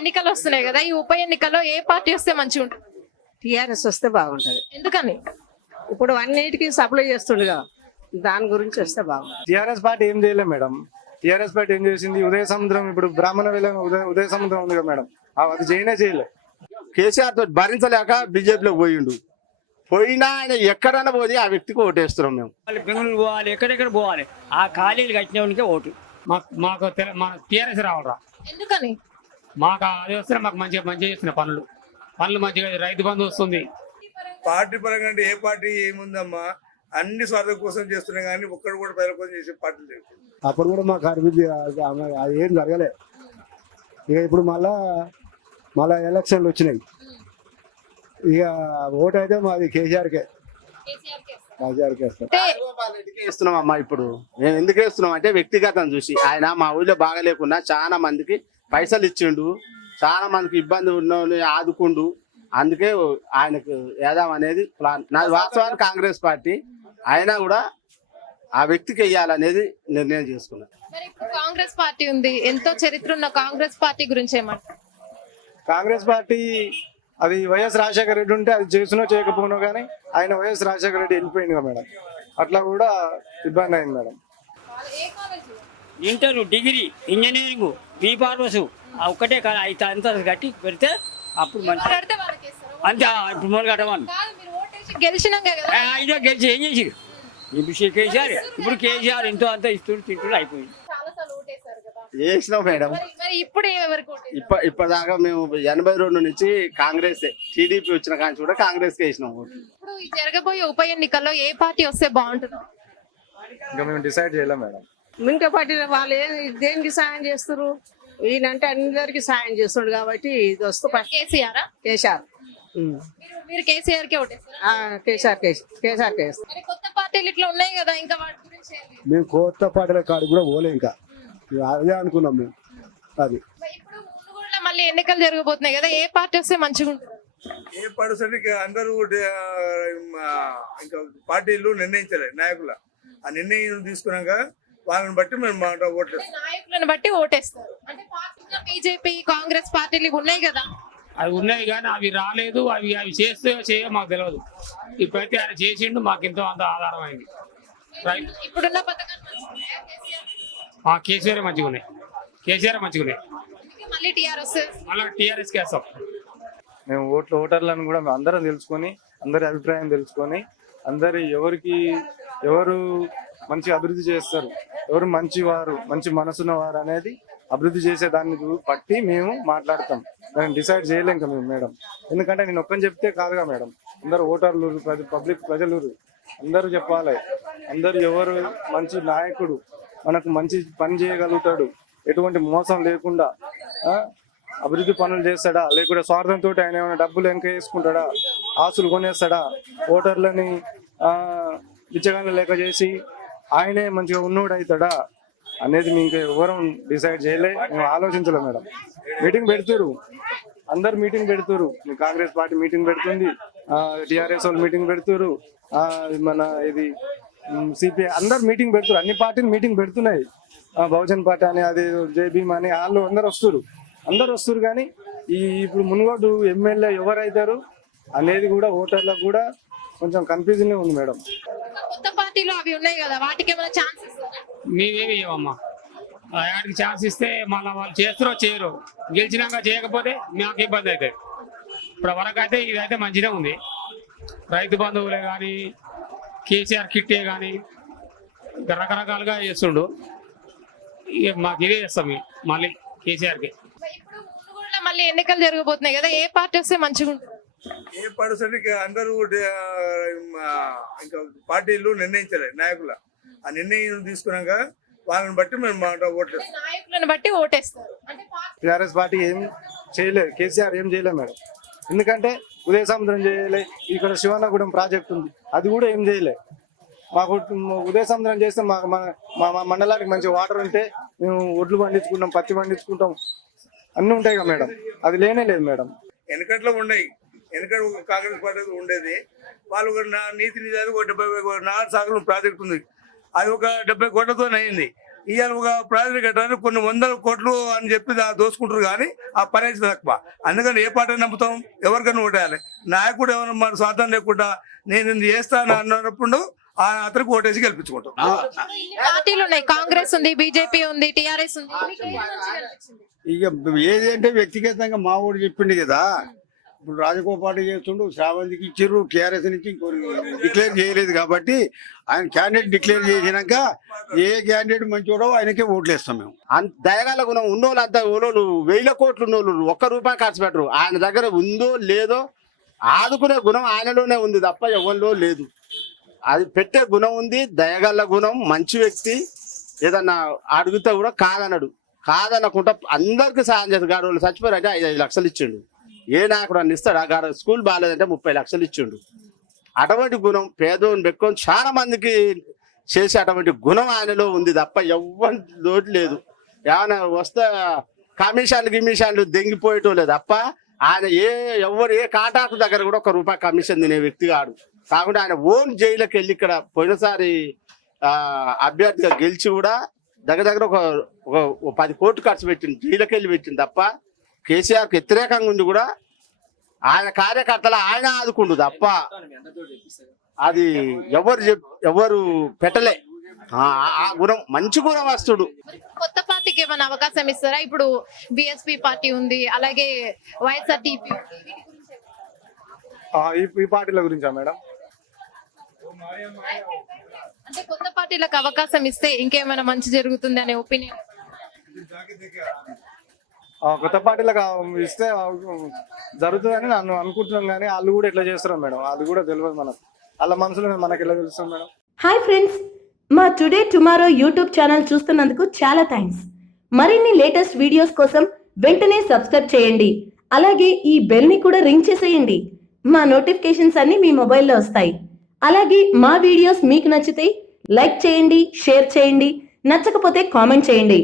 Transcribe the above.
ఎన్నికలు వస్తున్నాయి కదా, ఈ ఉప ఎన్నికల్లో ఏ పార్టీ వస్తే మంచిగా ఉంటుంది? టీఆర్ఎస్ వస్తే బాగుంటది. ఎందుకని? ఇప్పుడు అన్నిటికీ సప్లై చేస్తుండగా దాని గురించి వస్తే బాగుంటుంది. టీఆర్ఎస్ పార్టీ ఏం చేయలేదు మేడం. టీఆర్ఎస్ పార్టీ ఏం చేసింది? ఉదయ సముద్రం, ఇప్పుడు బ్రాహ్మణ ఉదయ సముద్రం ఉంది కదా మేడం, అది చేయలే. కేసీఆర్ తోటి భరించలేక బీజేపీలో పోయినా ఆయన ఎక్కడైనా పోయి ఆ వ్యక్తికి ఓటేస్తున్నాం మేము. బెంగళూరు పోవాలి, ఎక్కడెక్కడ పోవాలి, ఆ ఖాళీలు కట్టినవానికే ఓటు. మాకు మన టీఆర్ఎస్ రావడరా. ఎందుకని? మాకు అది వస్తే మాకు మంచిగా చేస్తున్న పనులు మంచిగా, రైతు బంధు వస్తుంది. పార్టీ పరంగా అంటే ఏ పార్టీ ఏముందమ్మా, అన్ని స్వార్థం కోసం చేస్తున్నాయి కానీ ఒక్కడు కూడా ప్రజల కోసం చేసే పార్టీ లేదు. అప్పుడు కూడా మాకు అభివృద్ధి అది ఏం జరగలే. ఇక ఇప్పుడు మళ్ళా ఎలక్షన్లు వచ్చినాయి. ఇక ఓటు అయితే మాది కేసీఆర్కే వేస్తాం. రాజగోపాల్ రెడ్డికి వేస్తున్నాం అమ్మా. ఇప్పుడు మేము ఎందుకు వేస్తున్నాం అంటే వ్యక్తిగతం చూసి, ఆయన మా ఊళ్ళో బాగా లేకున్నా చాలా మందికి పైసలు ఇచ్చిండు, చాలా మందికి ఇబ్బంది ఉన్న ఆదుకుండు, అందుకే ఆయనకు వేద్దాం అనేది ప్లాన్. నాది వాస్తవానికి కాంగ్రెస్ పార్టీ అయినా కూడా ఆ వ్యక్తికి వేయాలనేది నిర్ణయం చేసుకున్నాను. మరి ఇప్పుడు కాంగ్రెస్ పార్టీ ఉంది, ఎంతో చరిత్ర ఉన్న కాంగ్రెస్ పార్టీ గురించి ఏమంటారు? కాంగ్రెస్ పార్టీ అది వైఎస్ రాజశేఖర రెడ్డి ఉంటే అది చేసినో చేయకపోయినో కానీ ఆయన వైఎస్ రాజశేఖర రెడ్డి వెళ్ళిపోయింది కదా మేడం, అట్లా కూడా ఇబ్బంది అయింది madam. Inter, degree, engineering, B pharmacy ఒక్కటే కానీ అయితే అంత కట్టి పెడితే అప్పుడు మంచి అంతే. ఇప్పుడు మొదలు కట్టమని ఇదే గెలిచి ఏం చేసి ఇప్పుడు కేసీఆర్, ఇప్పుడు కేసీఆర్ ఎంతో అంత తింటూ అయిపోయింది. వేసినాం మేడం. ఇప్పటిదాకా మేము 82 నుంచి కాంగ్రెస్, టీడీపీ వచ్చిన కానీ కూడా కాంగ్రెస్ కి వేసినాం. ఇప్పుడు జరగబోయే ఉప ఎన్నికల్లో ఏ పార్టీ వస్తే బాగుంటుంది? ఇంకా మేము డిసైడ్ చేయలేం మేడం. మిగతా పార్టీ వాళ్ళు దేనికి సాయం చేస్తారు? ఈయనంటే అందరికి సాయం చేస్తుండు కాబట్టి ఇది వస్తూ కేసీఆర్. కేసీఆర్ మీరు కేసీఆర్ కే ఓటేస్తారా? కేసీఆర్ కొత్త పార్టీలు ఇట్లా ఉన్నాయి కదా, ఇంకా వాటి గురించి మేము కొత్త పార్టీల కాడికి కూడా పోలే, ఇంకా అదే అనుకున్నాం మేము. అది ఇప్పుడు ముందు కూడా మళ్ళీ ఎన్నికలు జరగబోతున్నాయి కదా, ఏ పార్టీ వస్తే మంచిగా ఉంటుంది? ఏ పార్టీ అందరూ ఇంకా పార్టీలు నిర్ణయించలేదు, నాయకుల ఆ నిర్ణయం తీసుకున్నాక వాళ్ళని బట్టి మేము ఓట్లేస్తాం. నాయకులను బట్టి ఓటేస్తారు అంటే బీజేపీ, కాంగ్రెస్ పార్టీలు ఉన్నాయి కదా, అవి ఉన్నాయి కానీ అవి రాలేదు. అవి చేస్తే మాకు తెలియదు. ఇప్పుడైతే ఆయన చేసిండు, మాకు ఎంతో అంత ఆధారం అయింది. రైట్, ఇప్పుడున్న పథకాలు కేసీఆర్ మంచిగా ఉన్నాయి. మళ్ళీ టీఆర్ఎస్ వేస్తాం. మేము ఓటర్లను కూడా అందరం తెలుసుకొని, అందరి అభిప్రాయం తెలుసుకొని, ఎవరు మంచి అభివృద్ధి చేస్తారు, ఎవరు మంచివారు, మంచి మనసున్న వారు అనేది అభివృద్ధి చేసే దాన్ని బట్టి మేము మాట్లాడతాం. దాన్ని డిసైడ్ చేయలేం కదా మేము మేడం. ఎందుకంటే నేను ఒక్కని చెప్తే కాదుగా మేడం, అందరు ఓటర్లు, ప్రజలు అందరూ చెప్పాలి. అందరు ఎవరు మంచి నాయకుడు, మనకు మంచి పని చేయగలుగుతాడు, ఎటువంటి మోసం లేకుండా అభివృద్ధి పనులు చేస్తాడా, లేకుంటే స్వార్థంతో ఆయన ఏమైనా డబ్బులు వెనక వేసుకుంటాడా, ఆస్తులు కొనేస్తాడా, ఓటర్లని బిచ్చగాళ్ళు లెక్క చేసి ఆయనే మంచిగా ఉన్నోడు అవుతాడా అనేది మీకు ఎవరు డిసైడ్ చేయలే, మేము ఆలోచించలేం మేడం. మీటింగ్ పెడుతురు, అందరు మీటింగ్ పెడుతురు. కాంగ్రెస్ పార్టీ మీటింగ్ పెడుతుంది, టీఆర్ఎస్ వాళ్ళు మీటింగ్ పెడుతురు, మన ఇది సిపిఐ అందరు మీటింగ్ పెడుతురు, అన్ని పార్టీలు మీటింగ్ పెడుతున్నాయి. బహుజన్ పార్టీ అని, అది జై భీమ్ అని, వాళ్ళు అందరు వస్తురు కానీ ఇప్పుడు మునుగోడు ఎమ్మెల్యే ఎవరైతారు అనేది కూడా ఓటర్లకు కూడా కొంచెం కన్ఫ్యూజన్ ఉంది మేడం. కొత్త పార్టీలు అవి ఉన్నాయి కదా, వాటికి ఏమైనా ఛాన్స్ ఇస్తారా? మేమేమి ఇవ్వమ్మా. వాటికి ఛాన్స్ ఇస్తే మళ్ళీ వాళ్ళు చేస్తారో చేయరు, గెలిచినాక చేయకపోతే మాకు ఇబ్బంది అవుతుంది. ఇప్పుడు వరకు అయితే ఇదైతే మంచిగా ఉంది. రైతు బంధువులే కానీ, కేసీఆర్ కిట్టే కానీ రకరకాలుగా చేస్తుండు. మాకు ఇదే చేస్తాం మేము మళ్ళీ కేసీఆర్కి. ఇప్పుడు ముందు కూడా మళ్ళీ ఎన్నికలు జరగబోతున్నాయి కదా, ఏ పార్టీ వస్తే మంచిగా ఉంటుంది? ఏ పార్టీ అందరూ ఇంకా పార్టీలు నిర్ణయించలేదు, నాయకుల ఆ నిర్ణయం తీసుకున్నాక వాళ్ళని బట్టి మేము ఓట్లేస్తాం. నాయకులను బట్టి ఓటేస్తారు అంటే టీఆర్ఎస్ పార్టీ ఏం చేయలేదు, కేసీఆర్ ఏం చేయలేదు మేడం. ఎందుకంటే ఉదయ సముద్రం చేయలే, ఇక్కడ శివన్నగూడెం ప్రాజెక్ట్ ఉంది, అది కూడా ఏం చేయలే. మాకు ఉదయ సముద్రం చేస్తే మా మండలానికి మంచి వాటర్ ఉంటే మేము ఒడ్లు పండించుకుంటాం, పత్తి పండించుకుంటాం, అన్నీ ఉంటాయి కదా మేడం. అది లేనే లేదు మేడం. వెనకట్లో ఉన్నాయి, వెనకటి కాంగ్రెస్ పార్టీ ఉండేది. వాళ్ళు ఒక నీతి నిజానికి ఒక 70 నాలుగు సాగులు ప్రాజెక్ట్ ఉంది, అది ఒక 70 కోట్లతో అయింది. ఇవాళ ఒక ప్రాజెక్ట్ కట్టడానికి కొన్ని 100 కోట్లు అని చెప్పి దోసుకుంటారు కానీ ఆ పని అయితే తక్కువ. అందుకని ఏ పార్టీ నమ్ముతాం, ఎవరికైనా ఓటేయాలి. నాయకుడు ఎవరైనా మన స్వార్థం లేకుండా నేను ఇది చేస్తాను అన్నప్పుడు అతనికి ఓటేసి గెలిపించుకుంటాం. ఇన్ని పార్టీలు ఉన్నాయి, కాంగ్రెస్ ఉంది, బీజేపీ ఉంది, టిఆర్ఎస్ ఉంది. మీకు ఏది మంచిగా అనిపించింది? ఇక ఏది అంటే వ్యక్తిగతంగా మా ఊడు చెప్పిండు కదా, ఇప్పుడు రాజగోపాల్ చేస్తుండు, శ్రావంతికి ఇచ్చిర్రు, టీఆర్ఎస్ నుంచి ఇంకోటి డిక్లేర్ చేయలేదు కాబట్టి ఆయన క్యాండిడేట్ డిక్లేర్ చేసినాక ఏ క్యాండిడేట్ మంచోడో ఆయనకే ఓట్లు వేస్తాం మేము. దయగల గుణం ఉన్నోళ్ళు అంతా ఉన్నోళ్ళు 1000 కోట్లు ఉన్నోళ్ళు ₹1 ఖర్చు పెట్టరు. ఆయన దగ్గర ఉందో లేదో ఆదుకునే గుణం ఆయనలోనే ఉంది తప్ప ఎవరిలో లేదు. అది పెట్టే గుణం ఉంది, దయగల గుణం, మంచి వ్యక్తి. ఏదన్నా అడిగితే కూడా కాదనకుండా అందరికి సాయం చేస్తాడు. గాడు వాళ్ళు చచ్చిపోయారంటే 5 లక్షలు ఇచ్చిండు. ఏ నాయకుడు అన్ని ఇస్తాడు? గాడు స్కూల్ బాగాలేదంటే 30 లక్షలు ఇచ్చిండు. అటువంటి గుణం పేదోని పెట్టుకొని చాలా మందికి చేసే అటువంటి గుణం ఆయనలో ఉంది తప్ప ఎవరి లోటు లేదు. ఏమైనా వస్తే కమిషన్లు దెంగిపోయేటోలే తప్ప ఆయన ఏ కాంట్రాక్టర్ దగ్గర కూడా ₹1 కమిషన్ తినే వ్యక్తి కాడు. కాకుండా ఆయన ఓన్ జైలుకి వెళ్ళి ఇక్కడ పోయినసారి అభ్యర్థిగా గెలిచి కూడా దగ్గర ఒక 10 కోట్లు ఖర్చు పెట్టింది, జైలుకి వెళ్ళి పెట్టింది తప్ప కేసీఆర్కి వ్యతిరేకంగా ఉండి కూడా ఆయన కార్యకర్తలు ఆయన ఆదుకుండు తప్ప అది ఎవరు పెట్టలే. ఆ గుణం మంచి గుణం వస్తుడు. కొత్త పార్టీకి ఏమైనా అవకాశం ఇస్తారా? ఇప్పుడు బిఎస్పీ పార్టీ ఉంది, అలాగే వైఎస్ఆర్టీపీ ఉంది. ఈ పార్టీల గురించా మేడం? అంటే కొత్త పార్టీలకు అవకాశం ఇస్తే ఇంకేమైనా మంచి జరుగుతుంది అనే ఒపీనియన్? కొత్త పార్టీలకు ఇస్తే జరుగుతుందని నన్ను అనుకుంటున్నాం, కానీ వాళ్ళు కూడా ఎట్లా చేస్తారు మేడం, అది కూడా తెలియదు మనకు. వాళ్ళ మనసులో మనకి ఎలా తెలుస్తుంది మేడం? హాయ్ ఫ్రెండ్స్, మా టుడే టుమారో యూట్యూబ్ ఛానల్ చూస్తున్నందుకు చాలా థ్యాంక్స్. మరిన్ని లేటెస్ట్ వీడియోస్ కోసం వెంటనే సబ్స్క్రైబ్ చేయండి. అలాగే ఈ బెల్ ని కూడా రింగ్ చేసేయండి. మా నోటిఫికేషన్స్ అన్ని మీ మొబైల్లో వస్తాయి. అలాగే మా వీడియోస్ మీకు నచ్చితే లైక్ చేయండి, షేర్ చేయండి, నచ్చకపోతే కామెంట్ చేయండి.